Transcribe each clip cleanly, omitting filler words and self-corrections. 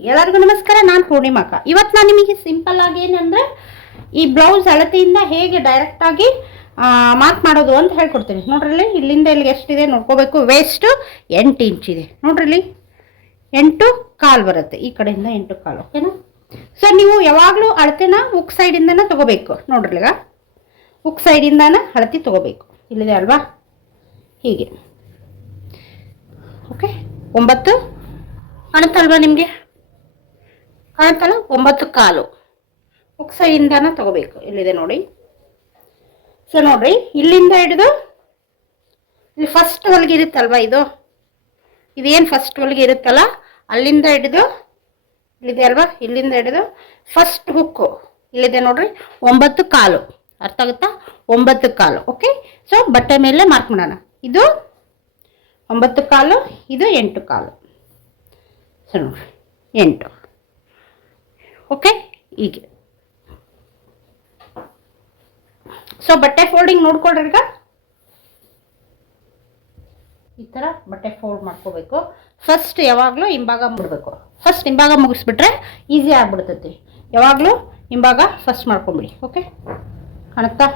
ಎಲ್ಲರಿಗೂ ನಮಸ್ಕಾರ. ನಾನು ಪೂರ್ಣಿಮಾ ಅಕ್ಕ. ಇವತ್ತು ನಾನು ನಿಮಗೆ ಸಿಂಪಲ್ ಆಗಿ ಏನಂದರೆ ಈ ಬ್ಲೌಸ್ ಅಳತೆಯಿಂದ ಹೇಗೆ ಡೈರೆಕ್ಟಾಗಿ ಮಾರ್ಕ್ ಮಾಡೋದು ಅಂತ ಹೇಳ್ಕೊಡ್ತೀನಿ. ನೋಡ್ರಿ, ಇಲ್ಲಿಂದ ಇಲ್ಲಿಗೆ ಎಷ್ಟಿದೆ ನೋಡ್ಕೋಬೇಕು. ವೇಸ್ಟು 8 ಇಂಚಿದೆ ನೋಡ್ರಿ, 8.25 ಬರುತ್ತೆ. ಈ ಕಡೆಯಿಂದ 8.25. ಓಕೆನಾ? ಸೊ ನೀವು ಯಾವಾಗಲೂ ಅಳತೆನ ಉಕ್ ಸೈಡಿಂದನೇ ತೊಗೋಬೇಕು. ನೋಡ್ರಿ, ಈಗ ಉಕ್ ಸೈಡಿಂದನೇ ಅಳತೆ ತೊಗೋಬೇಕು. ಇಲ್ಲಿದೆ ಅಲ್ವಾ, ಹೀಗೆ. ಓಕೆ, 9 ಕಾಣುತ್ತಲ್ವಾ ನಿಮಗೆ? ಕಾಣುತ್ತಲ್ಲ, 9.25 ಉಕ್ ಸೈಡಿಂದನೇ ತೊಗೋಬೇಕು. ಇಲ್ಲಿದೆ ನೋಡಿ. ಸೊ ನೋಡ್ರಿ, ಇಲ್ಲಿಂದ ಹಿಡಿದು ಇಲ್ಲಿ ಫಸ್ಟ್ ಹೊಲಿಗೆ ಇರುತ್ತಲ್ವ, ಇದೇನು ಫಸ್ಟ್ ಹೊಲಿಗೆ ಇರುತ್ತಲ್ಲ, ಅಲ್ಲಿಂದ ಹಿಡಿದು ಇಲ್ಲಿದೆ ಅಲ್ವಾ, ಇಲ್ಲಿಂದ ಹಿಡಿದು ಫಸ್ಟ್ ಹುಕ್ಕು ಇಲ್ಲಿದೆ ನೋಡ್ರಿ, 9.25. ಅರ್ಥ ಆಗುತ್ತಾ? 9.25. ಓಕೆ. ಸೊ ಬಟ್ಟೆ ಮೇಲೆ ಮಾರ್ಕ್ ಮಾಡೋಣ. ಇದು 9.25, ಇದು 8.25. ಸೊ ನೋಡ್ರಿ, 8. ಓಕೆ, ಹೀಗೆ. ಸೊ ಬಟ್ಟೆ ಫೋಲ್ಡಿಂಗ್ ನೋಡ್ಕೊಳ್ರಿ. ಈಗ ಈ ಥರ ಬಟ್ಟೆ ಫೋಲ್ಡ್ ಮಾಡ್ಕೋಬೇಕು. ಫಸ್ಟ್ ಯಾವಾಗಲೂ ಹಿಂಭಾಗ ಮುಡಬೇಕು. ಫಸ್ಟ್ ಹಿಂಭಾಗ ಮುಗಿಸ್ಬಿಟ್ರೆ ಈಸಿ ಆಗ್ಬಿಡ್ತೈತಿ. ಯಾವಾಗಲೂ ಹಿಂಭಾಗ ಫಸ್ಟ್ ಮಾಡ್ಕೊಂಬಿಡಿ. ಓಕೆ, ಕಾಣುತ್ತಾ?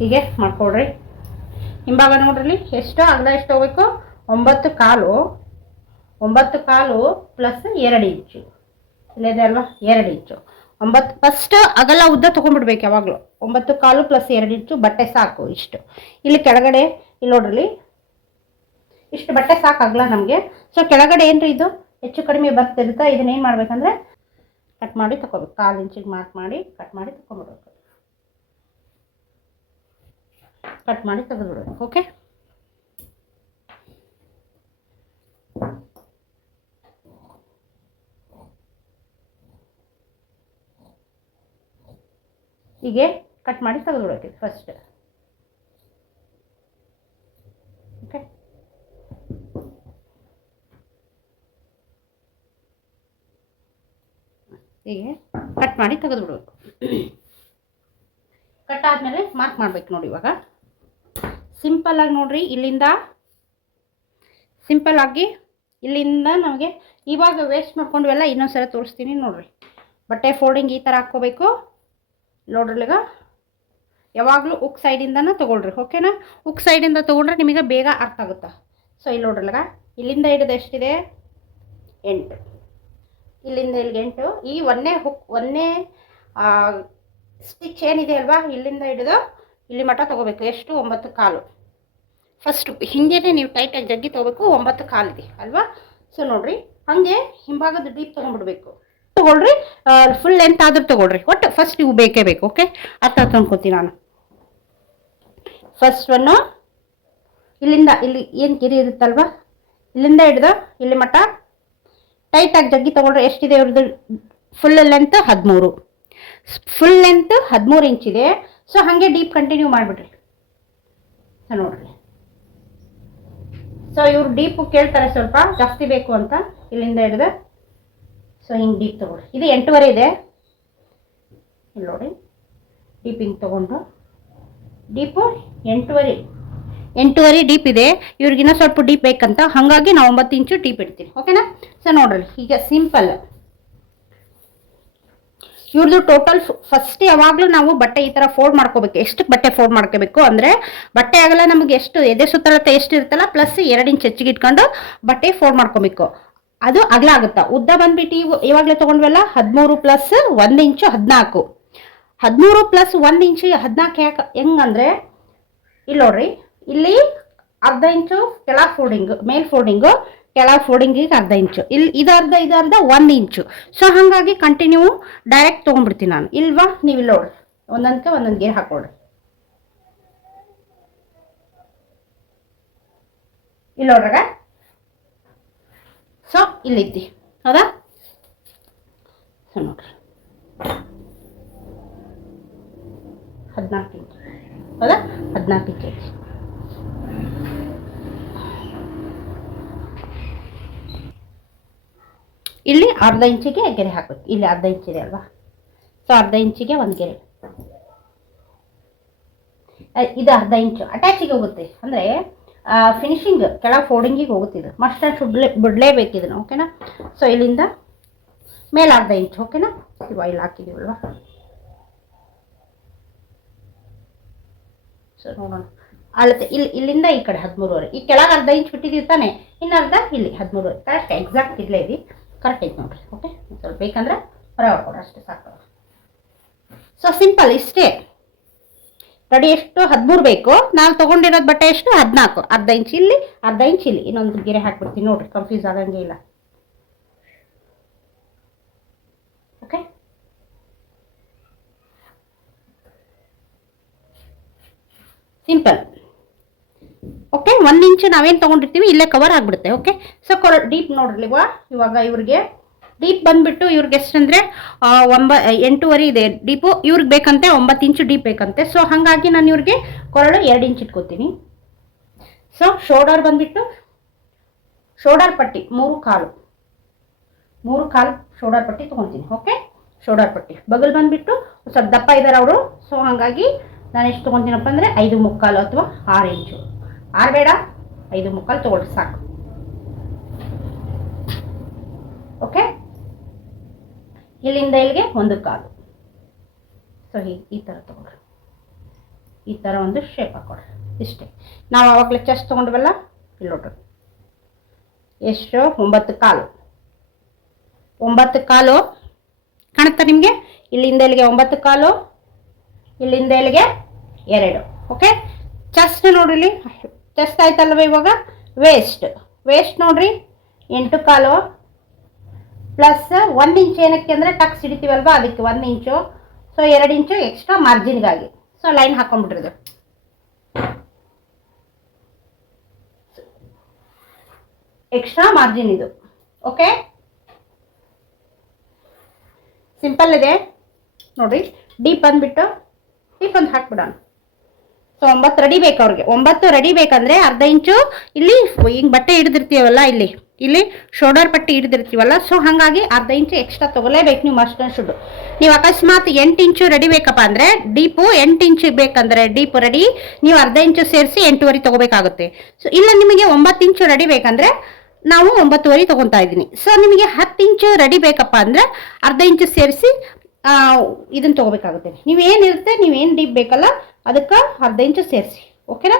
ಹೀಗೆ ಮಾಡ್ಕೊಳ್ರಿ. ಹಿಂಭಾಗ ನೋಡ್ರಿ, ಎಷ್ಟು ಅಗಲ ಎಷ್ಟು ಹೋಗ್ಬೇಕು? 9.25. 9.25 ಪ್ಲಸ್ 2 ಇಂಚು ಇಲ್ಲಿದೆ ಅಲ್ವಾ, 2 ಇಂಚು. 9 ಫಸ್ಟ್ ಅಗಲ ಉದ್ದ ತೊಗೊಂಡ್ಬಿಡ್ಬೇಕು ಯಾವಾಗಲೂ. 9.25 ಪ್ಲಸ್ 2 ಇಂಚು ಬಟ್ಟೆ ಸಾಕು. ಇಷ್ಟು ಇಲ್ಲಿ ಕೆಳಗಡೆ ಇಲ್ಲಿ ನೋಡ್ರಿ, ಇಷ್ಟು ಬಟ್ಟೆ ಸಾಕಾಗಲ್ಲ ನಮಗೆ. ಸೊ ಕೆಳಗಡೆ ಏನ್ರಿ ಇದು ಹೆಚ್ಚು ಕಡಿಮೆ ಬರ್ತಿರುತ್ತೆ. ಇದನ್ನೇನು ಮಾಡ್ಬೇಕಂದ್ರೆ ಕಟ್ ಮಾಡಿ ತಗೋಬೇಕು. 1/4 ಇಂಚಿಗೆ ಮಾರ್ಕ್ ಮಾಡಿ ಕಟ್ ಮಾಡಿ ತಗೊಂಡ್ಬಿಡ್ಬೇಕು. ಕಟ್ ಮಾಡಿ ತೆಗೆದುಬಿಡ್ಬೇಕು. ಓಕೆ, ಹೀಗೆ ಕಟ್ ಮಾಡಿ ತೆಗೆದುಬಿಡೋಕೆ ಫಸ್ಟ್. ಓಕೆ, ಹೀಗೆ ಕಟ್ ಮಾಡಿ ತೆಗೆದುಬಿಡ್ಬೇಕು. ಕಟ್ ಆದಮೇಲೆ ಮಾರ್ಕ್ ಮಾಡಬೇಕು ನೋಡಿ. ಇವಾಗ ಸಿಂಪಲ್ಲಾಗಿ ನೋಡಿರಿ, ಇಲ್ಲಿಂದ ಸಿಂಪಲ್ಲಾಗಿ ಇಲ್ಲಿಂದ ನಮಗೆ ಇವಾಗ ವೇಸ್ಟ್ ಮಾಡ್ಕೊಂಡ್ವೆಲ್ಲ ಇನ್ನೊಂದು ಸಲ ತೋರಿಸ್ತೀನಿ ನೋಡಿರಿ. ಬಟ್ಟೆ ಫೋಲ್ಡಿಂಗ್ ಈ ಥರ ಹಾಕ್ಕೋಬೇಕು. ನೋಡ್ರಿ, ಈಗ ಯಾವಾಗಲೂ ಉಕ್ ಸೈಡಿಂದನೇ ತೊಗೊಳ್ರಿ. ಓಕೆನಾ? ಉಕ್ ಸೈಡಿಂದ ತೊಗೊಂಡ್ರೆ ನಿಮಗೆ ಬೇಗ ಅರ್ಥ ಆಗುತ್ತೆ. ಸೊ ಇಲ್ಲಿ ನೋಡ್ರಲ್ಲ, ಇಲ್ಲಿಂದ ಹಿಡಿದು ಎಷ್ಟಿದೆ? 8. ಇಲ್ಲಿಂದ ಇಲ್ಲಿಗೆ 8. ಈ ಒಂದೇ ಸ್ಟಿಚ್ ಏನಿದೆ ಅಲ್ವಾ, ಇಲ್ಲಿಂದ ಹಿಡಿದು ಇಲ್ಲಿ ಮಟ್ಟ ತೊಗೋಬೇಕು. ಎಷ್ಟು? 9.25. ಫಸ್ಟು ಹಿಂಗೇನೆ ನೀವು ಟೈಟಾಗಿ ಜಗ್ಗಿ ತೊಗೋಬೇಕು. 9.25 ಇದೆ ಅಲ್ವಾ. ಸೊ ನೋಡಿರಿ, ಹಾಗೆ ಹಿಂಭಾಗದ ಡೀಪ್ ತೊಗೊಂಡ್ಬಿಡ್ಬೇಕು. ತೊಗೊಳ್ರಿ, ಫುಲ್ ಲೆಂತ್ ಆದ್ರೂ ತೊಗೊಳ್ರಿ. ಒಟ್ಟು ಫಸ್ಟ್ ಇವು ಬೇಕೇ ಬೇಕು. ಓಕೆ, ಅರ್ಥ ಅನ್ಕೋತೀನಿ ನಾನು. ಫಸ್ಟ್ ಒನ್ನು ಇಲ್ಲಿಂದ ಇಲ್ಲಿ ಏನು ಗಿರಿ ಇರುತ್ತಲ್ವ, ಇಲ್ಲಿಂದ ಹಿಡ್ದು ಇಲ್ಲಿ ಮಟ್ಟ ಟೈಟಾಗಿ ಜಗ್ಗಿ ತೊಗೊಳ್ರಿ. ಎಷ್ಟಿದೆ ಇವ್ರದ್ದು ಫುಲ್ ಲೆಂತ್? 13. ಫುಲ್ ಲೆಂತ್ 13 ಇಂಚಿದೆ. ಸೊ ಹಾಗೆ ಡೀಪ್ ಕಂಟಿನ್ಯೂ ಮಾಡಿಬಿಡ್ರಿ. ಸೊ ನೋಡ್ರಿ, ಸೊ ಇವ್ರು ಡೀಪು ಕೇಳ್ತಾರೆ, ಸ್ವಲ್ಪ ಜಾಸ್ತಿ ಬೇಕು ಅಂತ. ಇಲ್ಲಿಂದ ಹಿಡ್ದು ಸೊ ಹಿಂಗೆ ಡೀಪ್ ತೊಗೊಳ್ರಿ. ಇದು 8.25 ಇದೆ. ಇಲ್ಲಿ ನೋಡಿ, ಡೀಪ್ ಹಿಂಗೆ ತೊಗೊಂಡು ಡೀಪು 8.25 ಡೀಪ್ ಇದೆ. ಇವ್ರಿಗಿನ್ನ ಸ್ವಲ್ಪ ಡೀಪ್ ಬೇಕಂತ, ಹಾಗಾಗಿ ನಾವು 9 ಇಂಚು ಡೀಪ್ ಇಡ್ತೀನಿ. ಓಕೆನಾ? ಸೊ ನೋಡ್ರಿ, ಈಗ ಸಿಂಪಲ್ ಇವ್ರದ್ದು ಟೋಟಲ್ ಫಸ್ಟ್ ಯಾವಾಗಲೂ ನಾವು ಬಟ್ಟೆ ಈ ಥರ ಫೋಲ್ಡ್ ಮಾಡ್ಕೋಬೇಕು. ಎಷ್ಟಕ್ಕೆ ಬಟ್ಟೆ ಫೋಲ್ಡ್ ಮಾಡ್ಕೋಬೇಕು ಅಂದರೆ, ಬಟ್ಟೆ ಆಗಲ್ಲ ನಮಗೆ ಎಷ್ಟು ಎದೆ ಸುತ್ತಳತೆ ಎಷ್ಟು ಇರುತ್ತಲ್ಲ ಪ್ಲಸ್ 2 ಇಂಚ್ ಹೆಚ್ಚಿಗೆ ಇಟ್ಕೊಂಡು ಬಟ್ಟೆ ಫೋಲ್ಡ್ ಮಾಡ್ಕೋಬೇಕು. ಅದು ಅಗಲ ಆಗುತ್ತಾ. ಉದ್ದ ಬಂದ್ಬಿಟ್ಟು ಇವಾಗಲೇ ತೊಗೊಂಡ್ವಲ್ಲ, 13 ಪ್ಲಸ್ 1 ಇಂಚು 14. 13 ಪ್ಲಸ್ 1 ಇಂಚು 14 ಯಾಕೆ ಹೆಂಗಂದರೆ, ಇಲ್ಲಿ ನೋಡ್ರಿ, ಇಲ್ಲಿ ಅರ್ಧ ಇಂಚು ಕೆಳಗೆ ಫೋಲ್ಡಿಂಗು, ಮೇಲ್ ಫೋಲ್ಡಿಂಗು, ಕೆಳಗೆ ಫೋಲ್ಡಿಂಗಿಗೆ ಅರ್ಧ ಇಂಚು, ಇಲ್ಲಿ ಇದರ್ಧ 1 ಇಂಚು. ಸೊ ಹಾಗಾಗಿ ಕಂಟಿನ್ಯೂ ಡೈರೆಕ್ಟ್ ತೊಗೊಂಡ್ಬಿಡ್ತೀನಿ ನಾನು. ಇಲ್ವಾ, ನೀವು ಇಲ್ಲಿ ನೋಡ್ರಿ, ಒಂದೊಂದಕ್ಕೆ ಒಂದೊಂದು ಗೇರ್ ಹಾಕೊಳ್ರಿ. ಇಲ್ಲಿ ನೋಡ್ರಾಗ, ಸೊ ಇಲ್ಲಿದ್ದಿ ಹೌದಾ? ಸೊ ನೋಡ್ರಿ, 14 ಇಂಚು ಹೌದಾ? 14 ಇಂಚು ಐತಿ. ಇಲ್ಲಿ ಅರ್ಧ ಇಂಚಿಗೆ ಗೆರೆ ಹಾಕಬೇಕು. ಇಲ್ಲಿ ಅರ್ಧ ಇಂಚಿದೆ ಅಲ್ವಾ, ಸೊ ಅರ್ಧ ಇಂಚಿಗೆ ಒಂದು ಗೆರೆ. ಇದು ಅರ್ಧ ಇಂಚು ಅಟ್ಯಾಚಿಗೆ ಹೋಗುತ್ತೆ, ಅಂದರೆ ಫಿನಿಶಿಂಗ್ ಕೆಳಗೆ ಫೋಲ್ಡಿಂಗಿಗೆ ಹೋಗುತ್ತೆ. ಇದು ಮಸ್ಟ್ ಬಿಡಲೇಬೇಕು ಇದನ್ನು. ಓಕೆನಾ? ಸೊ ಇಲ್ಲಿಂದ ಮೇಲೆ ಅರ್ಧ ಇಂಚ್. ಓಕೆನಾ? ಇವಾಗ ಇಲ್ಲಿ ಹಾಕಿದ್ದೀವಲ್ವಾ, ಸೊ ನೋಡೋಣ ಅಳತೆ. ಇಲ್ಲಿಂದ ಈ ಕಡೆ 13.5, ಈ ಕೆಳಗೆ ಅರ್ಧ ಇಂಚ್ ಬಿಟ್ಟಿದ್ದೀವಿ ತಾನೆ, ಇನ್ನು ಅರ್ಧ ಇಲ್ಲಿ 13.5. ಕರೆಕ್ಟ್, ಎಕ್ಸಾಕ್ಟ್ ಇಲ್ಲೇ ಇದೆ, ಕರೆಕ್ಟ್ ಐತೆ ನೋಡಿರಿ. ಓಕೆ, ಸ್ವಲ್ಪ ಬೇಕಂದ್ರೆ ಹೊರ ಹೊಡ್ಕೊಡ್ರಿ, ಅಷ್ಟೇ ಸಾಕು. ಸೊ ಸಿಂಪಲ್ ಇಷ್ಟೇ. ರೆಡಿ ಎಷ್ಟು? 13 ಬೇಕು. ನಾವು ತೊಗೊಂಡಿರೋದು ಬಟ್ಟೆ ಎಷ್ಟು? 14. ಅರ್ಧ ಇಂಚ್ ಇಲ್ಲಿ, ಅರ್ಧ ಇಂಚ್ ಇಲ್ಲಿ. ಇನ್ನೊಂದು ಗೆರೆ ಹಾಕ್ಬಿಡ್ತೀನಿ ನೋಡಿರಿ, ಕನ್ಫ್ಯೂಸ್ ಆಗಂಗೆ ಇಲ್ಲ. Okay, simple. ಓಕೆ, 1 ಇಂಚ್ ನಾವೇನು ತೊಗೊಂಡಿರ್ತೀವಿ ಇಲ್ಲೇ ಕವರ್ ಆಗಿಬಿಡುತ್ತೆ. ಓಕೆ, ಸೊ ಡೀಪ್ ನೋಡ್ರಿ. ಇವಾಗ ಇವ್ರಿಗೆ ಡೀಪ್ ಬಂದುಬಿಟ್ಟು ಇವ್ರಿಗೆ ಎಷ್ಟಂದರೆ 8.5 ಇದೆ ಡೀಪು. ಇವ್ರಿಗೆ ಬೇಕಂತೆ 9 ಇಂಚು ಡೀಪ್ ಬೇಕಂತೆ. ಸೊ ಹಾಗಾಗಿ ನಾನು ಇವ್ರಿಗೆ ಕೊರಳು 2 ಇಂಚ್ ಇಟ್ಕೋತೀನಿ. ಸೊ ಶೋಲ್ಡರ್ ಬಂದುಬಿಟ್ಟು ಶೋಲ್ಡರ್ ಪಟ್ಟಿ 3/4 ಶೋಲ್ಡರ್ ಪಟ್ಟಿ ತೊಗೊತೀನಿ. ಓಕೆ, ಶೋಲ್ಡರ್ ಪಟ್ಟಿ ಬಗಲ್ ಬಂದುಬಿಟ್ಟು ಸ್ವಲ್ಪ ದಪ್ಪ ಇದ್ದಾರೆ ಅವರು. ಸೊ ಹಾಗಾಗಿ ನಾನು ಎಷ್ಟು ತೊಗೊತೀನಪ್ಪ ಅಂದರೆ 5/4 ಅಥವಾ 6 ಇಂಚು. 6 ಬೇಡ, 5/4 ತೊಗೊಳ್ರಿ ಸಾಕು. ಓಕೆ, ಇಲ್ಲಿಂದ ಇಲ್ಲಿಗೆ 1/4. ಸೊ ಈ ಥರ ತೊಗೊಳ್ರಿ, ಈ ಥರ ಒಂದು ಶೇಪ್ ಹಾಕೊಡ್ರಿ. ಇಷ್ಟೇ. ನಾವು ಆವಾಗಲೇ ಚೆಸ್ಟ್ ತೊಗೊಂಡ್ವಲ್ಲ, ಇಲ್ಲಿ ನೋಡ್ರಿ ಎಷ್ಟು? 9/4 ಕಾಣುತ್ತಾ ನಿಮಗೆ? ಇಲ್ಲಿಂದ ಇಲ್ಲಿಗೆ 9/4, ಇಲ್ಲಿಂದ ಇಲ್ಲಿಗೆ 2. ಓಕೆ, ಚೆಸ್ಟ್ ನೋಡ್ರಿ, ಇಲ್ಲಿ ಚೆಸ್ಟ್ ಆಯ್ತಲ್ವ. ಇವಾಗ ವೇಸ್ಟ್ ನೋಡ್ರಿ 8/4 ಪ್ಲಸ್ 1 ಇಂಚ್. ಏನಕ್ಕೆ ಅಂದರೆ ಟಕ್ಸ್ ಹಿಡಿತೀವಲ್ವ, ಅದಕ್ಕೆ 1 ಇಂಚು. ಸೊ 2 ಇಂಚು ಎಕ್ಸ್ಟ್ರಾ ಮಾರ್ಜಿನ್ಗಾಗಿ. ಸೊ ಲೈನ್ ಹಾಕೊಂಡ್ಬಿಟ್ರದು. ಎಕ್ಸ್ಟ್ರಾ ಮಾರ್ಜಿನ್ ಇದು. ಓಕೆ, ಸಿಂಪಲ್ ಇದೆ ನೋಡ್ರಿ. ಡೀಪ್ ಬಂದುಬಿಟ್ಟು ಡೀಪ್ ಒಂದು ಹಾಕ್ಬಿಡೋಣ. ಸೊ 9 ರೆಡಿ ಬೇಕು ಅವ್ರಿಗೆ. 9 ರೆಡಿ ಬೇಕಂದ್ರೆ ಅರ್ಧ ಇಂಚು ಇಲ್ಲಿ ಹಿಂಗೆ ಬಟ್ಟೆ ಹಿಡಿದಿರ್ತೀವಲ್ಲ, ಇಲ್ಲಿ ಶೋಲ್ಡರ್ ಪಟ್ಟಿ ಹಿಡಿದಿರ್ತೀವಲ್ಲ. ಸೊ ಹಾಗಾಗಿ ಅರ್ಧ ಇಂಚು ಎಕ್ಸ್ಟ್ರಾ ತೊಗೊಲೇಬೇಕು ನೀವು, ಮಸ್ಟ್ ಆ್ಯಂಡ್ ಶುಡ್. ನೀವು ಅಕಸ್ಮಾತ್ 8 ಇಂಚು ರೆಡಿ ಬೇಕಪ್ಪ ಅಂದರೆ ಡೀಪು 8 ಇಂಚು ಬೇಕಂದರೆ ಡೀಪ್ ರೆಡಿ ನೀವು ಅರ್ಧ ಇಂಚು ಸೇರಿಸಿ 8.5 ತೊಗೋಬೇಕಾಗುತ್ತೆ. ಸೊ ಇಲ್ಲ ನಿಮಗೆ 9 ಇಂಚು ರೆಡಿ ಬೇಕಂದರೆ ನಾವು 9.5 ತೊಗೊತಾ ಇದ್ದೀನಿ. ಸೊ ನಿಮಗೆ 10 ಇಂಚು ರೆಡಿ ಬೇಕಪ್ಪ ಅಂದರೆ ಅರ್ಧ ಇಂಚು ಸೇರಿಸಿ ಇದನ್ನು ತೊಗೋಬೇಕಾಗುತ್ತೆ. ನೀವೇನಿರುತ್ತೆ, ನೀವೇನು ಡೀಪ್ ಬೇಕಲ್ಲ ಅದಕ್ಕೆ ಅರ್ಧ ಇಂಚು ಸೇರಿಸಿ. ಓಕೆನಾ?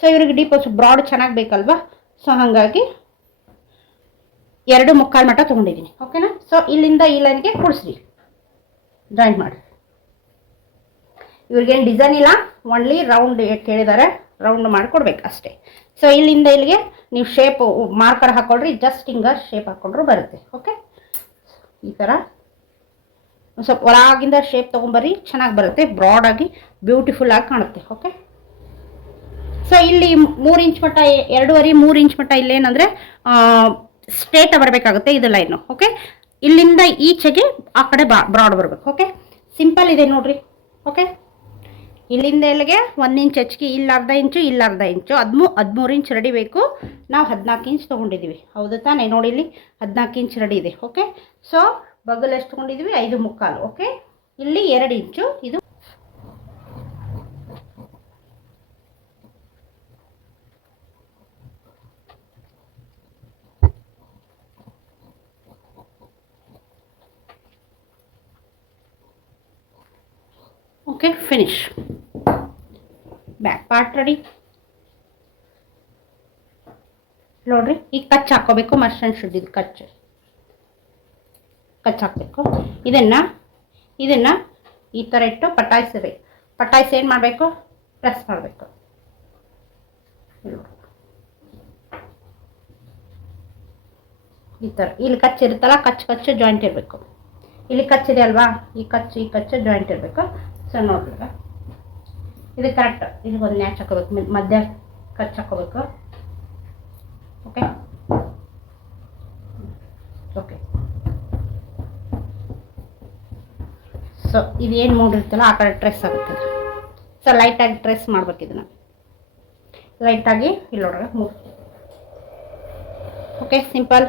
ಸೊ ಇವ್ರಿಗೆ ಡೀಪ್ ಬ್ರಾಡ್ ಚೆನ್ನಾಗಿ ಬೇಕಲ್ವಾ. ಸೊ ಹಾಗಾಗಿ 2/4 ಮಟ್ಟ ತೊಗೊಂಡಿದ್ದೀನಿ. ಓಕೆನಾ? ಸೊ ಇಲ್ಲಿಂದ ಈ ಲೈನ್ಗೆ ಕೂಡಿಸ್ರಿ, ಜಾಯಿಂಟ್ ಮಾಡಿ. ಇವ್ರಿಗೇನು ಡಿಸೈನ್ ಇಲ್ಲ, ಒನ್ಲಿ ರೌಂಡ್ ಕೇಳಿದ್ದಾರೆ, ರೌಂಡ್ ಮಾಡಿಕೊಡ್ಬೇಕು ಅಷ್ಟೇ. ಸೊ ಇಲ್ಲಿಂದ ಇಲ್ಲಿಗೆ ನೀವು ಶೇಪ್ ಮಾರ್ಕರ್ ಹಾಕ್ಕೊಳ್ರಿ, ಜಸ್ಟ್ ಹಿಂಗೆ ಶೇಪ್ ಹಾಕ್ಕೊಂಡ್ರು ಬರುತ್ತೆ. ಓಕೆ, ಈ ಥರ ಸ್ವಲ್ಪ ಹೊರಗಿಂದ ಶೇಪ್ ತೊಗೊಂಬರ್ರಿ, ಚೆನ್ನಾಗಿ ಬರುತ್ತೆ, ಬ್ರಾಡಾಗಿ ಬ್ಯೂಟಿಫುಲ್ ಆಗಿ ಕಾಣುತ್ತೆ. ಓಕೆ, ಸೊ ಇಲ್ಲಿ 3 ಇಂಚ್ ಮಟ್ಟ, 2.5-3 ಇಂಚ್ ಮಟ್ಟ ಇಲ್ಲೇನಂದರೆ ಸ್ಟ್ರೇಟ್ ಬರಬೇಕಾಗುತ್ತೆ ಇದು ಲೈನು. ಓಕೆ, ಇಲ್ಲಿಂದ ಈಚೆಗೆ ಆ ಕಡೆ ಬ್ರಾಡ್ ಬರಬೇಕು. ಓಕೆ, ಸಿಂಪಲ್ ಇದೆ ನೋಡ್ರಿ. ಓಕೆ, ಇಲ್ಲಿಂದ ಇಲ್ಲಿಗೆ 1 ಇಂಚ್ ಹೆಚ್ಚಿಗೆ, ಇಲ್ಲಿ ಅರ್ಧ ಇಂಚು, ಇಲ್ಲಿ ಅರ್ಧ ಇಂಚು, 13 ಇಂಚ್ ರೆಡಿ ಬೇಕು. ನಾವು 14 ಇಂಚ್ ತೊಗೊಂಡಿದ್ದೀವಿ, ಹೌದು ತಾನೇ? ನೋಡಿ ಇಲ್ಲಿ 14 ಇಂಚ್ ರೆಡಿ ಇದೆ. ಓಕೆ, ಸೊ ಬಗಲ್ ಎಷ್ಟು ತೊಗೊಂಡಿದ್ದೀವಿ? 5/4. ಓಕೆ, ಇಲ್ಲಿ 2 ಇಂಚು ಇದು. Okay, finish. Back part ready ನೋಡ್ರಿ. ಈಗ ಕಚ್ ಹಾಕೋಬೇಕು, ಮಸ್ಟ್ ಆ್ಯಂಡ್ ಶುಡ್. ಇದು ಕಚ್ ಹಾಕಬೇಕು. ಇದನ್ನು ಈ ಥರ ಇಟ್ಟು ಪಟಾಯಿಸಿ ಏನು ಮಾಡಬೇಕು? ಪ್ರೆಸ್ ಮಾಡಬೇಕು. ಈ ಥರ ಇಲ್ಲಿ ಕಚ್ ಇರುತ್ತಲ್ಲ, ಕಚ್ಚು ಜಾಯಿಂಟ್ ಇರಬೇಕು. ಇಲ್ಲಿ ಕಚ್ಚಿದೆ ಅಲ್ವಾ, ಈ ಕಚ್ಚು ಜಾಯಿಂಟ್ ಇರಬೇಕು. ಸೊ ನೋಡ್ರಿ, ಇದು ಕರೆಕ್ಟ್. ಇದಕ್ಕೊಂದು ನ್ಯಾಚ್ ಹಾಕೋಬೇಕು, ಮಧ್ಯ ಕಚ್ ಹಾಕೋಬೇಕು. ಓಕೆ ಓಕೆ ಸೊ ಇದೇನು ಮೂಡಿರುತ್ತಲ್ಲ ಆ ಕಡೆ ಟ್ರೆಸ್ ಆಗುತ್ತೆ. ಸೊ ಲೈಟಾಗಿ ಟ್ರೆಸ್ ಮಾಡ್ಬೇಕು, ಇದನ್ನು ಲೈಟಾಗಿ ಇಲ್ಲೊಳಗೆ move. Okay, simple.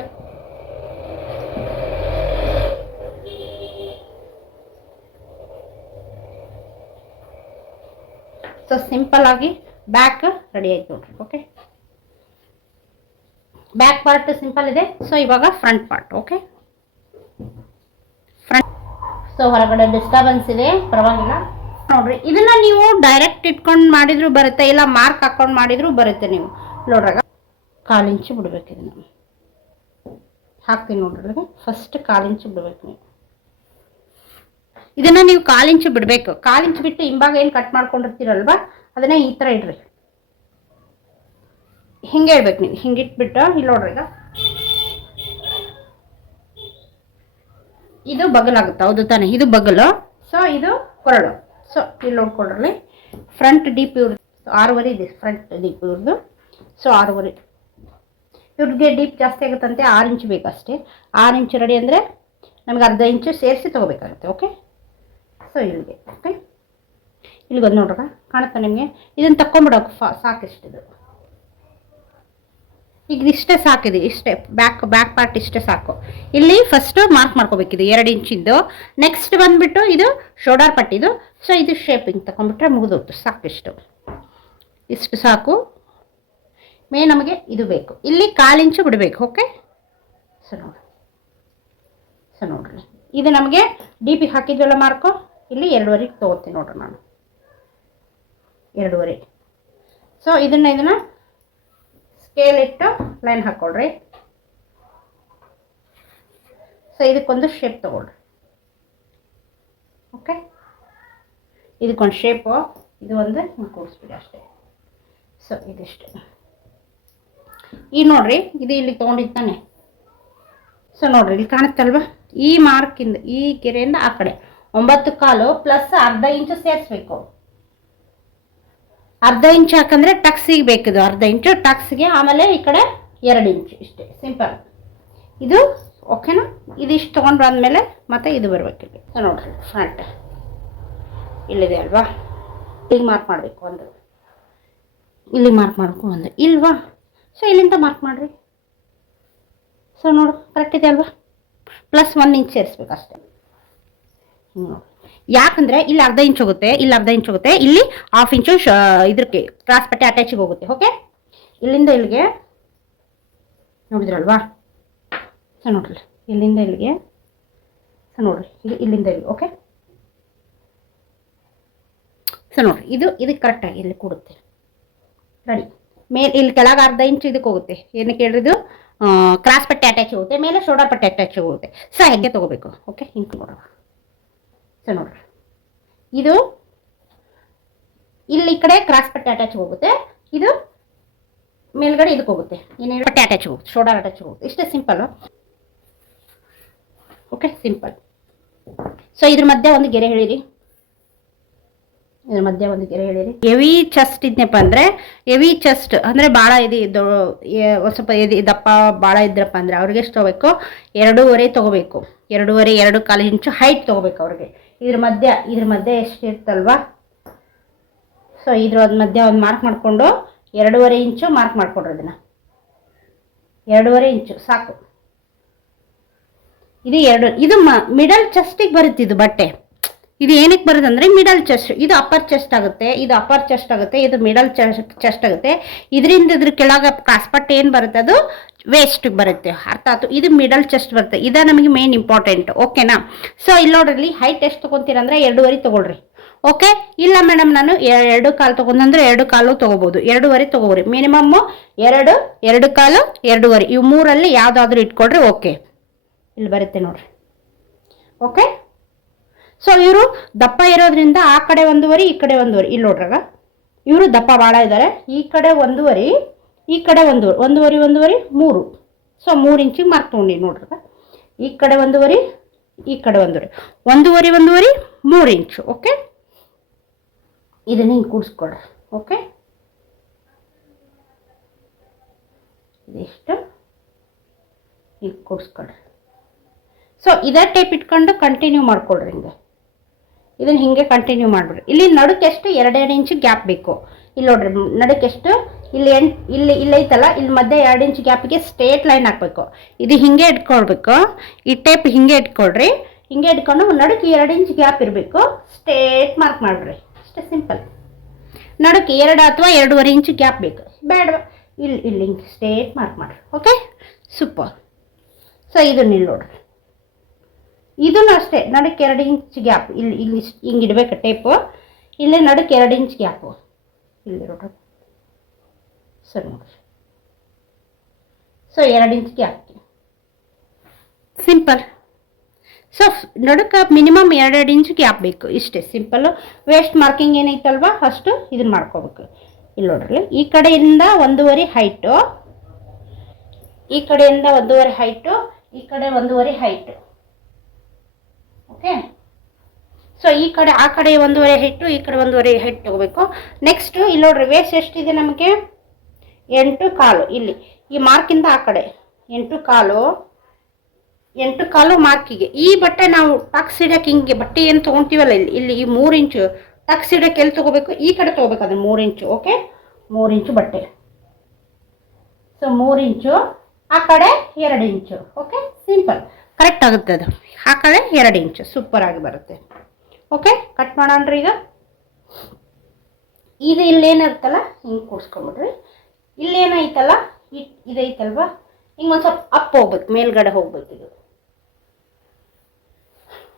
So simple ಆಗಿ ಬ್ಯಾಕ್ ರೆಡಿ ಆಯ್ತು ನೋಡ್ರಿ. ಓಕೆ, ಬ್ಯಾಕ್ ಪಾರ್ಟ್ ಸಿಂಪಲ್ ಇದೆ. ಸೊ ಇವಾಗ front part. Okay, front. So ಹೊರಗಡೆ ಡಿಸ್ಟರ್ಬೆನ್ಸ್ ಇದೆ, ಪರವಾಗಿಲ್ಲ. ನೋಡ್ರಿ ಇದನ್ನ ನೀವು ಡೈರೆಕ್ಟ್ ಇಟ್ಕೊಂಡು ಮಾಡಿದ್ರು ಬರುತ್ತೆ, ಇಲ್ಲ ಮಾರ್ಕ್ ಹಾಕೊಂಡು ಮಾಡಿದ್ರು ಬರುತ್ತೆ. ನೀವು ನೋಡ್ರಾಗ 1/4 ಇಂಚು ಬಿಡ್ಬೇಕು. ಇದನ್ನ ಹಾಕ್ತೀನಿ ನೋಡ್ರಿ. ಫಸ್ಟ್ 1/4 ಇಂಚು ಬಿಡ್ಬೇಕು ನೀವು. ಇದನ್ನ ನೀವು 1/4 ಇಂಚು ಬಿಡಬೇಕು. 1/4 ಇಂಚು ಬಿಟ್ಟು ಹಿಂಭಾಗ ಏನು ಕಟ್ ಮಾಡ್ಕೊಂಡಿರ್ತೀರಲ್ವಾ ಅದನ್ನ ಈ ಥರ ಇಡ್ರಿ. ಹಿಂಗೆ ಇಡ್ಬೇಕು ನೀವು. ಹಿಂಗೆ ಇಟ್ಬಿಟ್ಟು ಇಲ್ಲಿ ನೋಡ್ರಿ, ಈಗ ಇದು ಬಗಲಾಗುತ್ತೆ, ಹೌದು ತಾನೆ? ಇದು ಬಗಲು. ಸೊ ಇದು ಕೊರಳು. ಸೊ ಇಲ್ಲಿ ನೋಡ್ಕೊಡ್ರಿ, ಫ್ರಂಟ್ ಡೀಪ್ ಇವ್ರದ್ದು 6.5 ಇದೆ. ಫ್ರಂಟ್ ಡೀಪ್ ಇವ್ರದ್ದು. ಸೊ 6.5. ಇವ್ರಿಗೆ ಡೀಪ್ ಜಾಸ್ತಿ ಆಗುತ್ತಂತೆ, 6 ಇಂಚು ಬೇಕಷ್ಟೇ. 6 ಇಂಚು ರೆಡಿ ಅಂದರೆ ನಮ್ಗೆ 1/2 ಇಂಚು ಸೇರಿಸಿ ತೊಗೋಬೇಕಾಗುತ್ತೆ. ಓಕೆ. ಸೊ ಇಲ್ಲಿಗೆ ಓಕೆ, ಇಲ್ಲಿಗೊಂದು ನೋಡ್ರ ಕಾಣುತ್ತಾ ನಿಮಗೆ? ಇದನ್ನು ತಕ್ಕೊಂಬಿಡೋಕೆ ಸಾಕಿಷ್ಟಿದು. ಈಗ ಇಷ್ಟೇ ಸಾಕಿದೆ, ಇಷ್ಟೇ ಬ್ಯಾಕ್ ಪಾರ್ಟ್ ಇಷ್ಟೇ ಸಾಕು. ಇಲ್ಲಿ ಫಸ್ಟ್ ಮಾರ್ಕ್ ಮಾಡ್ಕೋಬೇಕಿದು 2 ಇಂಚಿಂದು. ನೆಕ್ಸ್ಟ್ ಬಂದುಬಿಟ್ಟು ಇದು ಶೋಲ್ಡರ್ ಪಟ್ಟಿದು. ಸೊ ಇದು ಶೇಪಿಂಗ್ ತಗೊಂಡ್ಬಿಟ್ರೆ ಮುಗಿದೋಗ್ತು, ಸಾಕಿಷ್ಟು. ಇಷ್ಟು ಸಾಕು. ನಮಗೆ ಇದು ಬೇಕು. ಇಲ್ಲಿ 1/4 ಇಂಚು ಬಿಡಬೇಕು. ಓಕೆ. ಸೊ ನೋಡ್ರಿ, ಇದು ನಮಗೆ ಡಿ ಪಿ ಹಾಕಿದ್ವಲ್ಲ ಮಾರ್ಕು, ಇಲ್ಲಿ 2.5 ತೊಗೋತೀನಿ ನೋಡ್ರಿ ನಾನು. 2.5. ಸೊ ಇದನ್ನ ಸ್ಕೇಲ್ ಇಟ್ಟು ಲೈನ್ ಹಾಕ್ಕೊಳ್ರಿ. ಸೊ ಇದಕ್ಕೊಂದು ಶೇಪ್ ತಗೊಳ್ರಿ. ಓಕೆ, ಇದಕ್ಕೊಂದು ಶೇಪು, ಇದು ಒಂದು ಹಿಂಗೆ ಕೂಡಿಸ್ಬಿಡಿ ಅಷ್ಟೇ. ಸೊ ಇದಿಷ್ಟು. ಈಗ ನೋಡ್ರಿ, ಇದು ಇಲ್ಲಿ ತೊಗೊಂಡಿದ್ದಾನೆ. ಸೊ ನೋಡ್ರಿ, ಇಲ್ಲಿ ಕಾಣುತ್ತಲ್ವ? ಈ ಮಾರ್ಕಿಂದ, ಈ ಗೆರೆಯಿಂದ ಆ ಕಡೆ 9.25 ಪ್ಲಸ್ 1/2 ಇಂಚು ಸೇರಿಸ್ಬೇಕು. 1/2 ಇಂಚು ಯಾಕಂದರೆ ಟಕ್ಸಿಗೆ ಬೇಕಿದು. 1/2 ಇಂಚು ಟಕ್ಸ್ಗೆ, ಆಮೇಲೆ ಈ ಕಡೆ 2 ಇಂಚು. ಇಷ್ಟೇ ಸಿಂಪಲ್ ಇದು. ಓಕೆನಾ? ಇದಿಷ್ಟು ತೊಗೊಂಡು ಬಂದಮೇಲೆ ಮತ್ತೆ ಇದು ಬರಬೇಕಿಲ್ಲಿ. ಸೊ ನೋಡ್ರಿ, ಫ್ರಂಟ್ ಇಲ್ಲಿದೆ ಅಲ್ವಾ? ಈಗ ಮಾರ್ಕ್ ಮಾಡಬೇಕು ಒಂದು, ಇಲ್ಲಿ ಮಾರ್ಕ್ ಮಾಡ್ಕೊ ಒಂದು, ಇಲ್ವಾ? ಸೊ ಇಲ್ಲಿಂದ ಮಾರ್ಕ್ ಮಾಡಿರಿ. ಸೊ ನೋಡು, ಕರೆಕ್ಟ್ ಇದೆ ಅಲ್ವಾ? ಪ್ಲಸ್ 1 ಇಂಚ್ ಸೇರಿಸ್ಬೇಕು ಅಷ್ಟೇ. ಯಾಕಂದರೆ ಇಲ್ಲಿ 1/2 ಇಂಚ್ ಹೋಗುತ್ತೆ, ಇಲ್ಲಿ 1/2 ಇಂಚ್ ಹೋಗುತ್ತೆ, ಇಲ್ಲಿ 1/2 ಇಂಚು ಇದಕ್ಕೆ ಕ್ರಾಸ್ ಪಟ್ಟೆ ಅಟ್ಯಾಚಿಗೆ ಹೋಗುತ್ತೆ. ಓಕೆ, ಇಲ್ಲಿಂದ ಇಲ್ಲಿಗೆ ನೋಡಿದ್ರಲ್ವಾ? ಸೊ ನೋಡ್ರಿ, ಇಲ್ಲಿಂದ ಇಲ್ಲಿಗೆ. ಸೊ ನೋಡ್ರಿ, ಇಲ್ಲಿಂದ ಇಲ್ಲಿ. ಓಕೆ. ಸೊ ನೋಡ್ರಿ, ಇದಕ್ಕೆ ಕರೆಕ್ಟಾಗಿ ಇಲ್ಲಿ ಕೂಡುತ್ತೆ. ರೆಡಿ. ಮೇಲೆ ಇಲ್ಲಿ ಕೆಳಗೆ 1/2 ಇಂಚು ಇದಕ್ಕೆ ಹೋಗುತ್ತೆ. ಏನಕ್ಕೆ ಹೇಳಿದ್ದು? ಕ್ರಾಸ್ ಪಟ್ಟೆ ಅಟ್ಯಾಚ್ ಹೋಗುತ್ತೆ, ಮೇಲೆ ಶೋಲ್ಡರ್ ಪಟ್ಟೆ ಅಟ್ಯಾಚ್ ಹೋಗುತ್ತೆ. ಸೊ ಹೇಗೆ ತೊಗೋಬೇಕು. ಓಕೆ, ಹಿಂಗೆ ನೋಡೋಣ. ಸೊ ನೋಡ್ರಿ, ಇದು ಇಲ್ಲಿ ಈ ಕಡೆ ಕ್ರಾಸ್ ಪಟ್ಟೆ ಅಟ್ಯಾಚ್ ಹೋಗುತ್ತೆ, ಇದು ಮೇಲ್ಗಡೆ ಇದಕ್ಕೆ ಹೋಗುತ್ತೆ, ಏನೇನು ಪಟ್ಟೆ ಅಟ್ಯಾಚ್ ಹೋಗುತ್ತೆ, ಶೋಲ್ಡರ್ ಅಟ್ಯಾಚ್ ಹೋಗುತ್ತೆ. ಇಷ್ಟೇ ಸಿಂಪಲ್ಲು. Okay, simple. ಸೊ ಇದ್ರ ಮಧ್ಯೆ ಒಂದು ಗೆರೆ ಹೇಳಿರಿ. ಇದ್ರ ಮಧ್ಯೆ ಒಂದು ಗೆರೆ ಹೇಳಿರಿ. ಹೆವಿ ಚೆಸ್ಟ್ ಇದ್ನಪ್ಪ ಅಂದರೆ, ಹೆವಿ ಚೆಸ್ಟ್ ಅಂದರೆ ಭಾಳ ಇದು ಸ್ವಲ್ಪ ದಪ್ಪ ಭಾಳ ಇದ್ರಪ್ಪ ಅಂದರೆ ಅವ್ರಿಗೆ ಎಷ್ಟು ತೊಗೋಬೇಕು? 2.5 ತೊಗೋಬೇಕು. 2.5 2.25 ಇಂಚು ಹೈಟ್ ತೊಗೋಬೇಕು ಅವ್ರಿಗೆ. ಇದ್ರ ಮಧ್ಯೆ ಎಷ್ಟು ಇರ್ತಲ್ವಾ? ಸೊ ಇದ್ರ ಮಧ್ಯೆ ಒಂದು ಮಾರ್ಕ್ ಮಾಡಿಕೊಂಡು 2.5 ಇಂಚು ಮಾರ್ಕ್ ಮಾಡ್ಕೊಡ್ರಿ. ಇದನ್ನು 2.5 ಇಂಚು ಸಾಕು. ಇದು ಮಿಡಲ್ ಚೆಸ್ಟಿಗೆ ಬರುತ್ತೆ ಇದು ಬಟ್ಟೆ. ಇದು ಏನಕ್ಕೆ ಬರುತ್ತೆ ಅಂದರೆ ಮಿಡಲ್ ಚೆಸ್ಟ್. ಇದು ಅಪ್ಪರ್ ಚೆಸ್ಟ್ ಆಗುತ್ತೆ, ಇದು ಅಪ್ಪರ್ ಚೆಸ್ಟ್ ಆಗುತ್ತೆ, ಇದು ಮಿಡಲ್ ಚೆಸ್ಟ್ ಆಗುತ್ತೆ. ಇದರಿಂದ ಇದ್ರ ಕೆಳಗೆ ಕ್ರಾಸ್ಪಟ್ಟೆ ಏನು ಬರುತ್ತೆ ಅದು ವೇಸ್ಟಿಗೆ ಬರುತ್ತೆ. ಅರ್ಥ ಆಯ್ತು? ಇದು ಮಿಡಲ್ ಚೆಸ್ಟ್ ಬರುತ್ತೆ. ಇದು ನಮಗೆ ಮೇನ್ ಇಂಪಾರ್ಟೆಂಟ್. ಓಕೆನಾ? ಸೊ ಇಲ್ಲಿ ನೋಡ್ರಿ, ಹೈಟ್ ಎಷ್ಟು ತೊಗೊತೀರ ಅಂದರೆ 2.5 ತೊಗೊಳ್ರಿ. ಓಕೆ. ಇಲ್ಲ ಮೇಡಮ್ ನಾನು 2.25 ತೊಗೊಂಡ್ರೆ 2.25 ತೊಗೋಬೋದು. 2.5 ತೊಗೋರಿ. ಮಿನಿಮಮ್ಮು 2, 2.25, 2.5 ಇವು 3ರಲ್ಲಿ ಯಾವುದಾದ್ರೂ ಇಟ್ಕೊಳ್ರಿ. ಓಕೆ, ಇಲ್ಲಿ ಬರುತ್ತೆ ನೋಡ್ರಿ. ಓಕೆ. ಸೊ ಇವರು ದಪ್ಪ ಇರೋದ್ರಿಂದ ಆ ಕಡೆ 1.25, ಈ ಕಡೆ 1.25. ಇಲ್ಲಿ ನೋಡ್ರಾಗ ಇವರು ದಪ್ಪ ಭಾಳ ಇದ್ದಾರೆ. ಈ ಕಡೆ 1.25, ಈ ಕಡೆ 1.25, 3. ಸೊ 3 ಇಂಚಿಗೆ ಮಾರ್ಕ್ ತೊಗೊಂಡು ನೋಡ್ರಾಗ ಈ ಕಡೆ 1.25, ಈ ಕಡೆ 1.25, 1.25, 3 ಇಂಚು. ಓಕೆ, ಇದನ್ನ ಹಿಂಗೆ ಕೂಡಿಸ್ಕೊಡ್ರಿ. ಓಕೆ, ಇದಿಷ್ಟು ಹಿಂಗೆ ಕೂಡಿಸ್ಕೊಡ್ರಿ. ಸೊ ಇದೇ ಟೈಪ್ ಇಟ್ಕೊಂಡು ಕಂಟಿನ್ಯೂ ಮಾಡ್ಕೊಳ್ರಿ. ಹಿಂಗೆ ಇದನ್ನು ಹಿಂಗೆ ಕಂಟಿನ್ಯೂ ಮಾಡಿಬಿಡ್ರಿ. ಇಲ್ಲಿ ನಡುಕ್ಕೆ ಎಷ್ಟು? 2 ಇಂಚು ಗ್ಯಾಪ್ ಬೇಕು. ಇಲ್ಲಿ ನೋಡ್ರಿ, ನಡುಕ್ಕೆ ಎಷ್ಟು? ಇಲ್ಲಿ ಐತಲ್ಲ, ಇಲ್ಲಿ ಮಧ್ಯೆ 2 ಇಂಚು ಗ್ಯಾಪಿಗೆ ಸ್ಟ್ರೇಟ್ ಲೈನ್ ಹಾಕಬೇಕು. ಇದು ಹಿಂಗೆ ಇಟ್ಕೊಳ್ಬೇಕು. ಈ ಟೈಪ್ ಹಿಂಗೆ ಇಟ್ಕೊಳ್ರಿ. ಹಿಂಗೆ ಇಟ್ಕೊಂಡು ನಡುಕ್ಕೆ 2 ಇಂಚು ಗ್ಯಾಪ್ ಇರಬೇಕು. ಸ್ಟ್ರೇಟ್ ಮಾರ್ಕ್ ಮಾಡಿರಿ. ಅಷ್ಟೇ ಸಿಂಪಲ್. ನಡುಕ್ಕೆ 2 ಅಥವಾ 2.5 ಇಂಚು ಗ್ಯಾಪ್ ಬೇಕು. ಬೇಡ, ಇಲ್ಲಿ ಹಿಂಗೆ ಸ್ಟ್ರೇಟ್ ಮಾರ್ಕ್ ಮಾಡಿರಿ. Okay, super. ಸೊ ಇದನ್ನ ಇಲ್ಲಿ ನೋಡ್ರಿ, ಇದನ್ನು ಅಷ್ಟೇ ನಡಕ್ಕೆ 2 ಇಂಚ್ ಗ್ಯಾಪ್, ಇಲ್ಲಿ ಹಿಂಗೆ ಇಡಬೇಕು ಟೇಪು. ಇಲ್ಲೇ ನಡಕ್ಕೆ 2 ಇಂಚ್ ಗ್ಯಾಪು ಇಲ್ಲಿ ನೋಡ್ರಿ. ಸರಿ ನೋಡ್ರಿ, so 2 inch gap simple. So ನಡುಕ ಮಿನಿಮಮ್ 2 ಇಂಚ್ ಗ್ಯಾಪ್ ಬೇಕು, ಇಷ್ಟೇ ಸಿಂಪಲ್ಲು. ವೇಸ್ಟ್ ಮಾರ್ಕಿಂಗ್ ಏನೈತಲ್ವ ಅಷ್ಟು ಇದನ್ನು ಮಾಡ್ಕೋಬೇಕು. ಇಲ್ಲಿ ನೋಡ್ರಿ, ಈ ಕಡೆಯಿಂದ 1.5 ಹೈಟು, ಈ ಕಡೆಯಿಂದ 1.5 ಹೈಟು, ಈ ಕಡೆ 1.5 ಹೈಟು. ಓಕೆ, ಸೊ ಈ ಕಡೆ ಆ ಕಡೆ 1.5 ಹೈಟು, ಈ ಕಡೆ 1.5 ಹೈಟ್ ತಗೋಬೇಕು. ನೆಕ್ಸ್ಟು ಇಲ್ಲಿ ನೋಡ್ರಿ, ವೇಸ್ಟ್ ಎಷ್ಟಿದೆ ನಮಗೆ 8.25. ಇಲ್ಲಿ ಈ ಮಾರ್ಕಿಂದ ಆ ಕಡೆ 8.25 ಮಾರ್ಕಿಗೆ. ಈ ಬಟ್ಟೆ ನಾವು ಟಕ್ಸ್ ಇಡಕ್ಕೆ ಹಿಂಗೆ ಬಟ್ಟೆ ಏನು ತೊಗೊತೀವಲ್ಲ, ಇಲ್ಲಿ ಈ 3 ಇಂಚು ಟಕ್ಸ್ ಇಡಕ್ಕೆ ಎಲ್ಲಿ ತೊಗೋಬೇಕು, ಈ ಕಡೆ ತೊಗೋಬೇಕು ಅದನ್ನು 3 ಇಂಚು. ಓಕೆ, 3 ಇಂಚು ಬಟ್ಟೆ. ಸೊ 3 ಇಂಚು, ಆ ಕಡೆ 2 ಇಂಚು. ಓಕೆ, ಸಿಂಪಲ್, ಕರೆಕ್ಟ್ ಆಗುತ್ತೆ ಅದು. ಆ ಕಡೆ 2 ಇಂಚು ಸೂಪರಾಗಿ ಬರುತ್ತೆ. ಓಕೆ, ಕಟ್ ಮಾಡೋಣ್ರಿ. ಈಗ ಇದು ಇಲ್ಲೇನಿರುತ್ತಲ್ಲ ಹಿಂಗೆ ಕೂಡ್ಸ್ಕೊಂಬಿಡ್ರಿ. ಇಲ್ಲೇನೈತಲ್ಲ ಇದೈತಲ್ವ, ಹಿಂಗೆ ಒಂದು ಸ್ವಲ್ಪ ಅಪ್ ಹೋಗ್ಬೇಕು, ಮೇಲ್ಗಡೆ ಹೋಗ್ಬೇಕು ಇದು.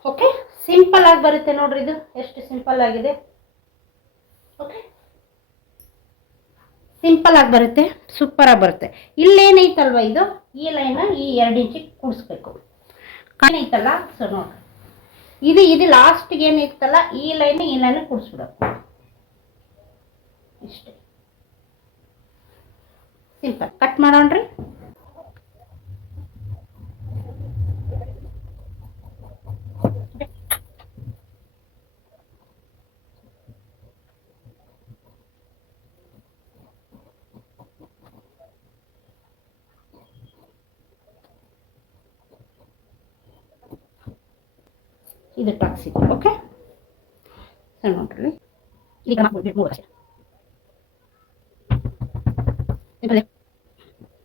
ಓಕೆ, ಸಿಂಪಲ್ ಆಗಿ ಬರುತ್ತೆ ನೋಡ್ರಿ. ಇದು ಎಷ್ಟು ಸಿಂಪಲ್ ಆಗಿದೆ. ಓಕೆ, ಸಿಂಪಲ್ ಆಗಿ ಬರುತ್ತೆ, ಸೂಪರ್ ಆಗಿ ಬರುತ್ತೆ. ಇಲ್ಲೇನೈತಲ್ವ ಇದು, ಈ ಲೈನ ಈ 2 ಇಂಚಿಗೆ ಕೂಡಿಸ್ಬೇಕು. ಕಾಣೈತಲ್ಲ, ಸೊ ನೋಡ್ರಿ, ಇದು ಲಾಸ್ಟ್ಗೆ ಏನೈತಲ್ಲ ಈ ಲೈನ್ ಕೂಡಿಸ್ಬಿಡೋದು ಇಷ್ಟೇ, ಸಿಂಪಲ್. ಕಟ್ ಮಾಡೋಣ್ರಿ. ಇದು ಟಕ್ಸ್ ಇದೆ. ಓಕೆ, ಸರಿ ನೋಡ್ರಿ, ಈಗ 3 ಅಷ್ಟೇ.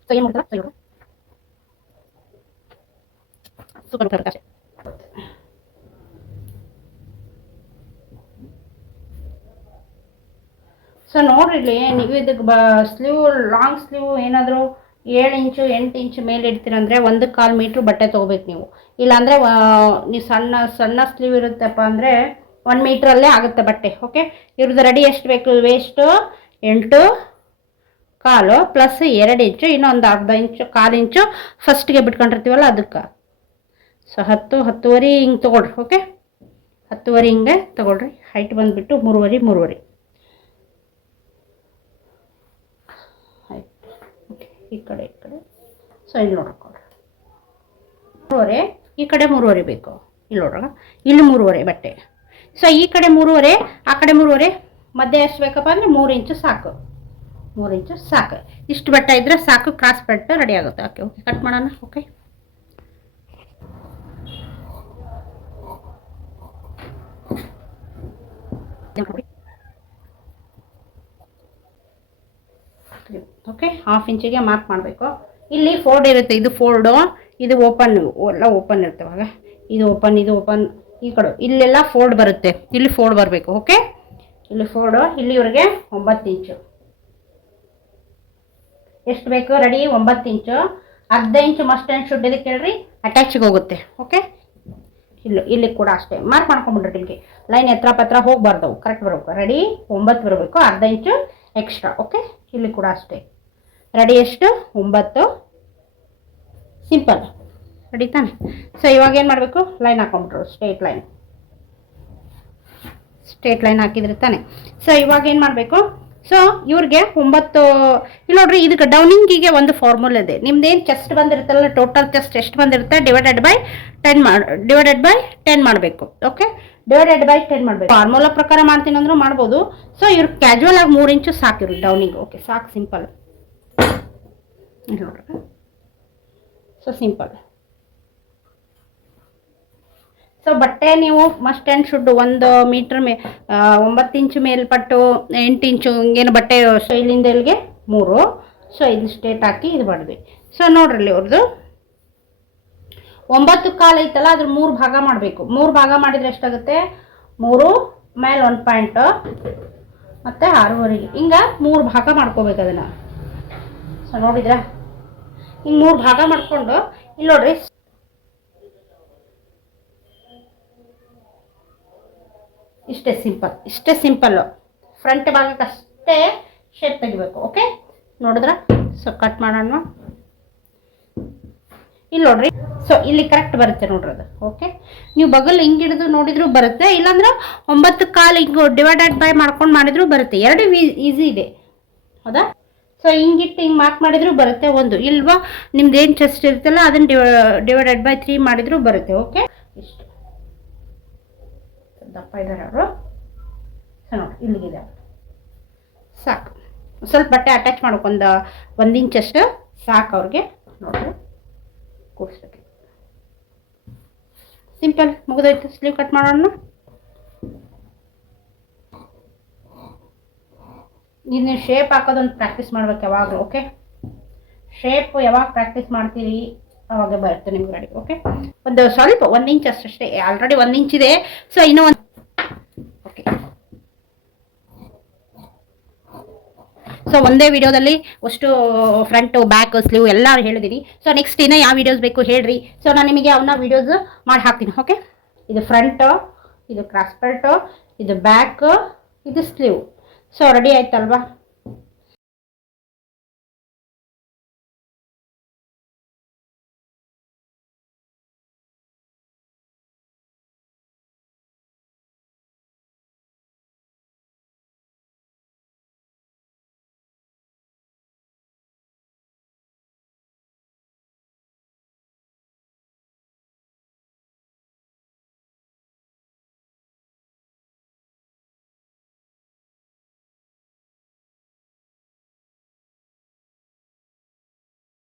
ಸೊ ಏನು ಮಾಡ್ತಾರ, ಸರಿ ಸೂಪರ್ ಊಟ ಅಷ್ಟೇ. ಸೊ ನೋಡ್ರಿ, ಇಲ್ಲಿ ನೀವು ಇದಕ್ಕೆ ಸ್ಲೀವ್, ಲಾಂಗ್ ಸ್ಲೀವ್ ಏನಾದರೂ 7 ಇಂಚು 8 ಇಂಚು ಮೇಲೆ ಇಡ್ತೀರಂದರೆ 1.25 ಮೀಟ್ರ್ ಬಟ್ಟೆ ತೊಗೋಬೇಕು ನೀವು. ಇಲ್ಲಾಂದರೆ ನೀವು ಸಣ್ಣ ಸ್ಲೀವ್ ಇರುತ್ತಪ್ಪ ಅಂದರೆ 1 ಮೀಟ್ರಲ್ಲೇ ಆಗುತ್ತೆ ಬಟ್ಟೆ. ಓಕೆ, ಇವ್ರದ್ದು ರೆಡಿ ಎಷ್ಟು ಬೇಕು, ವೇಸ್ಟು 8.25 ಪ್ಲಸ್ 2 ಇಂಚು, ಇನ್ನೊಂದು ಅರ್ಧ ಇಂಚು, 1/4 ಇಂಚು ಫಸ್ಟ್ಗೆ ಬಿಟ್ಕೊಂಡಿರ್ತೀವಲ್ಲ ಅದಕ್ಕೆ. ಸೊ 10-10.5 ಹಿಂಗೆ ತೊಗೊಳ್ರಿ. ಓಕೆ, 10.5 ಹಿಂಗೆ ತೊಗೊಳ್ರಿ. ಹೈಟ್ ಬಂದುಬಿಟ್ಟು 3.5 ಈ ಕಡೆ ಸೊ ಇಲ್ಲಿ ನೋಡ್ಕೊಳ್ರಿ, 3.5 ಈ ಕಡೆ 3.5 ಬೇಕು. ಇಲ್ಲಿ ನೋಡ್ರ, ಇಲ್ಲಿ 3.5 ಬಟ್ಟೆ. ಸೊ ಈ ಕಡೆ 3.5, ಆ ಕಡೆ 3.5, ಮಧ್ಯೆ ಎಷ್ಟು ಬೇಕಪ್ಪ ಅಂದರೆ 3 ಇಂಚು ಸಾಕು. 3 ಇಂಚು ಸಾಕು. ಇಷ್ಟು ಬಟ್ಟೆ ಇದ್ದರೆ ಸಾಕು, ಕ್ರಾಸ್ ಬೆಲ್ಟ್ ರೆಡಿ ಆಗುತ್ತೆ. ಓಕೆ, ಓಕೆ, ಕಟ್ ಮಾಡೋಣ. ಓಕೆ, ಓಕೆ, 1/2 ಇಂಚಿಗೆ ಮಾರ್ಕ್ ಮಾಡಬೇಕು. ಇಲ್ಲಿ ಫೋಲ್ಡ್ ಇರುತ್ತೆ, ಇದು ಫೋಲ್ಡು, ಇದು ಓಪನ್, ಎಲ್ಲ ಓಪನ್ ಇರ್ತವಾಗ. ಇದು ಓಪನ್, ಇದು ಓಪನ್, ಈ ಕಡೆ ಇಲ್ಲೆಲ್ಲ ಫೋಲ್ಡ್ ಬರುತ್ತೆ, ಇಲ್ಲಿ ಫೋಲ್ಡ್ ಬರಬೇಕು. ಓಕೆ, ಇಲ್ಲಿ ಫೋಲ್ಡು, ಇಲ್ಲಿವರೆಗೆ 9 ಇಂಚು. ಎಷ್ಟು ಬೇಕು ರೆಡಿ, 9 ಇಂಚು. ಅರ್ಧ ಇಂಚು ಮಸ್ಟ್ ಆ್ಯಂಡ್ ಶುಡ್ ಇದಕ್ಕೆ ಹೇಳ್ರಿ, ಅಟ್ಯಾಚಿಗೆ ಹೋಗುತ್ತೆ. ಓಕೆ, ಇಲ್ಲಿ ಕೂಡ ಅಷ್ಟೇ ಮಾರ್ಕ್ ಮಾಡ್ಕೊಂಬಿಡ್ರಿ. ಇಲ್ಲಿಗೆ ಲೈನ್ ಎತ್ತರ ಪತ್ರ ಹೋಗಬಾರ್ದು, ಕರೆಕ್ಟ್ ಬರಬೇಕು. ರೆಡಿ 9 ಬರಬೇಕು, ಅರ್ಧ ಇಂಚು ಎಕ್ಸ್ಟ್ರಾ. ಓಕೆ, ಇಲ್ಲಿ ಕೂಡ ಅಷ್ಟೇ. ರೆಡಿ ಎಷ್ಟು, 9, ಸಿಂಪಲ್. ರೆಡಿ ತಾನೆ. ಸೊ ಇವಾಗ ಏನು ಮಾಡಬೇಕು, ಲೈನ್ ಹಾಕೊಂಡ್ಬಿಟ್ರು, ಸ್ಟ್ರೇಟ್ ಲೈನ್ ಹಾಕಿದ್ರೆ ತಾನೆ. ಸೊ ಇವಾಗ ಏನು ಮಾಡಬೇಕು, ಸೊ ಇವ್ರಿಗೆ 9, ಇಲ್ಲಿ ನೋಡ್ರಿ, ಇದಕ್ಕೆ ಡೌನಿಂಗಿಗೆ ಒಂದು ಫಾರ್ಮುಲಾ ಇದೆ. ನಿಮ್ದೇನು ಚೆಸ್ಟ್ ಬಂದಿರುತ್ತಲ್ಲ, ಟೋಟಲ್ ಚೆಸ್ಟ್ ಎಷ್ಟು ಬಂದಿರುತ್ತೆ ಡಿವೈಡೆಡ್ ಬೈ 10 ಮಾಡಬೇಕು. ಓಕೆ, ಡಿವೈಡೆಡ್ ಬೈ 10 ಮಾಡಬೇಕು. ಫಾರ್ಮುಲಾ ಪ್ರಕಾರ ಮಾಡ್ತೀನಿ ಅಂದ್ರೂ ಮಾಡ್ಬೋದು. ಸೊ ಇವ್ರು ಕ್ಯಾಜುವಲ್ ಆಗಿ 3 ಇಂಚು ಸಾಕಿರು ಡೌನಿಂಗ್. ಓಕೆ, ಸಾಕು, ಸಿಂಪಲ್. ನೋಡ್ರಿ, ಸೊ ಸಿಂಪಲ್. ಸೊ ಬಟ್ಟೆ ನೀವು ಮಸ್ಟ್ ಆ್ಯಂಡ್ ಶುಡ್ 1 ಮೀಟ್ರ್ 9 ಇಂಚು ಮೇಲ್ಪಟ್ಟು 8 ಇಂಚು ಹಿಂಗೇನು ಬಟ್ಟೆ. ಸೊ ಇಲ್ಲಿಂದ ಇಲ್ಲಿಗೆ 3. ಸೊ ಇದು ಸ್ಟ್ರೇಟ್ ಹಾಕಿ ಇದು ಮಾಡಿದ್ವಿ. ಸೊ ನೋಡ್ರಿ, ಅವ್ರದ್ದು 9.25 ಐತಲ್ಲ, ಅದ್ರ 3 ಭಾಗ ಮಾಡಬೇಕು. 3 ಭಾಗ ಮಾಡಿದರೆ ಎಷ್ಟಾಗುತ್ತೆ, 3 ಮೇಲೆ 1 ಪಾಯಿಂಟು ಮತ್ತು 6.5 ಹಿಂಗೆ 3 ಭಾಗ ಮಾಡ್ಕೋಬೇಕು ಅದನ್ನು. ಸೊ ನೋಡಿದ್ರಾ, ಹಿಂಗೆ 3 ಭಾಗ ಮಾಡಿಕೊಂಡು ಇಲ್ಲಿ ನೋಡ್ರಿ, ಇಷ್ಟೇ ಸಿಂಪಲ್ಲು. ಫ್ರಂಟ್ ಭಾಗಕ್ಕಷ್ಟೇ ಶೇಪ್ ತೆಗಿಬೇಕು. ಓಕೆ, ನೋಡಿದ್ರ? ಸೊ ಕಟ್ ಮಾಡೋಣ. ಇಲ್ಲಿ ನೋಡ್ರಿ, ಸೊ ಇಲ್ಲಿ ಕರೆಕ್ಟ್ ಬರುತ್ತೆ ನೋಡ್ರಿ ಅದು. ಓಕೆ, ನೀವು ಬಗಲ್ ಹಿಂಗೆ ಹಿಡಿದು ನೋಡಿದ್ರು ಬರುತ್ತೆ, ಇಲ್ಲಾಂದ್ರೆ 9 ಕಾಲು ಹಿಂಗೆ ಡಿವೈಡೆಡ್ ಬೈ ಮಾಡ್ಕೊಂಡು ಮಾಡಿದ್ರು ಬರುತ್ತೆ. ಎರಡು ಈಸಿ ಇದೆ, ಹೌದಾ? ಸೊ ಹಿಂಗಿಟ್ಟು ಹಿಂಗೆ ಮಾರ್ಕ್ ಮಾಡಿದ್ರು ಬರುತ್ತೆ. ಒಂದು ಇಲ್ವಾ ನಿಮ್ದು ಏನು ಚೆಸ್ಟ್ ಇರುತ್ತಲ್ಲ ಅದನ್ನು ಡಿವೈಡೆಡ್ ಬೈ 3 ಮಾಡಿದ್ರು ಬರುತ್ತೆ. ಓಕೆ, ಇಷ್ಟು ದಪ್ಪ ಇದ್ದಾರೆ ಅವರು. ಸೊ ನೋಡಿ ಇಲ್ಲಿಗಿದೆ, ಸಾಕು. ಸ್ವಲ್ಪ ಬಟ್ಟೆ ಅಟ್ಯಾಚ್ ಮಾಡೋಕೆ ಒಂದು ಇಂಚಷ್ಟು ಸಾಕು ಅವ್ರಿಗೆ. ನೋಡಿರಿ, ಕೂಡಿಸ್ಬೇಕು. ಸಿಂಪಲ್, ಮುಗಿದೋಯ್ತು. ಸ್ಲೀವ್ ಕಟ್ ಮಾಡೋಣ. ನೀವು ಶೇಪ್ ಹಾಕೋದೊಂದು ಪ್ರಾಕ್ಟೀಸ್ ಮಾಡ್ಬೇಕು ಯಾವಾಗಲೂ. ಓಕೆ, ಶೇಪ್ ಯಾವಾಗ ಪ್ರಾಕ್ಟೀಸ್ ಮಾಡ್ತೀರಿ ಅವಾಗ ಬರುತ್ತೆ ನಿಮ್ಗೆ ರೆಡಿ. ಓಕೆ, ಸ್ವಲ್ಪ 1 ಇಂಚ್ ಅಷ್ಟೇ, ಆಲ್ರೆಡಿ 1 ಇಂಚ್ ಇದೆ. ಸೊ ಇನ್ನೂ ಒಂದು. ಓಕೆ, ಸೊ ಒಂದೇ ವಿಡಿಯೋದಲ್ಲಿ ಅಷ್ಟು ಫ್ರಂಟು ಬ್ಯಾಕ್ ಸ್ಲೀವ್ ಎಲ್ಲ ಹೇಳಿದ್ದೀನಿ. ಸೊ ನೆಕ್ಸ್ಟ್ ಇನ್ನೂ ಯಾವ ವೀಡಿಯೋಸ್ ಬೇಕು ಹೇಳ್ರಿ. ಸೊ ನಾನು ನಿಮಗೆ ಅವನ್ನ ವೀಡಿಯೋಸ್ ಮಾಡಿ ಹಾಕ್ತೀನಿ. ಓಕೆ, ಇದು ಫ್ರಂಟು, ಇದು ಕ್ರಾಸ್ ಬೆಲ್ಟು, ಇದು ಬ್ಯಾಕ್, ಇದು ಸ್ಲೀವ್. ಸೊ ರೆಡಿ ಆಯ್ತಲ್ವಾ?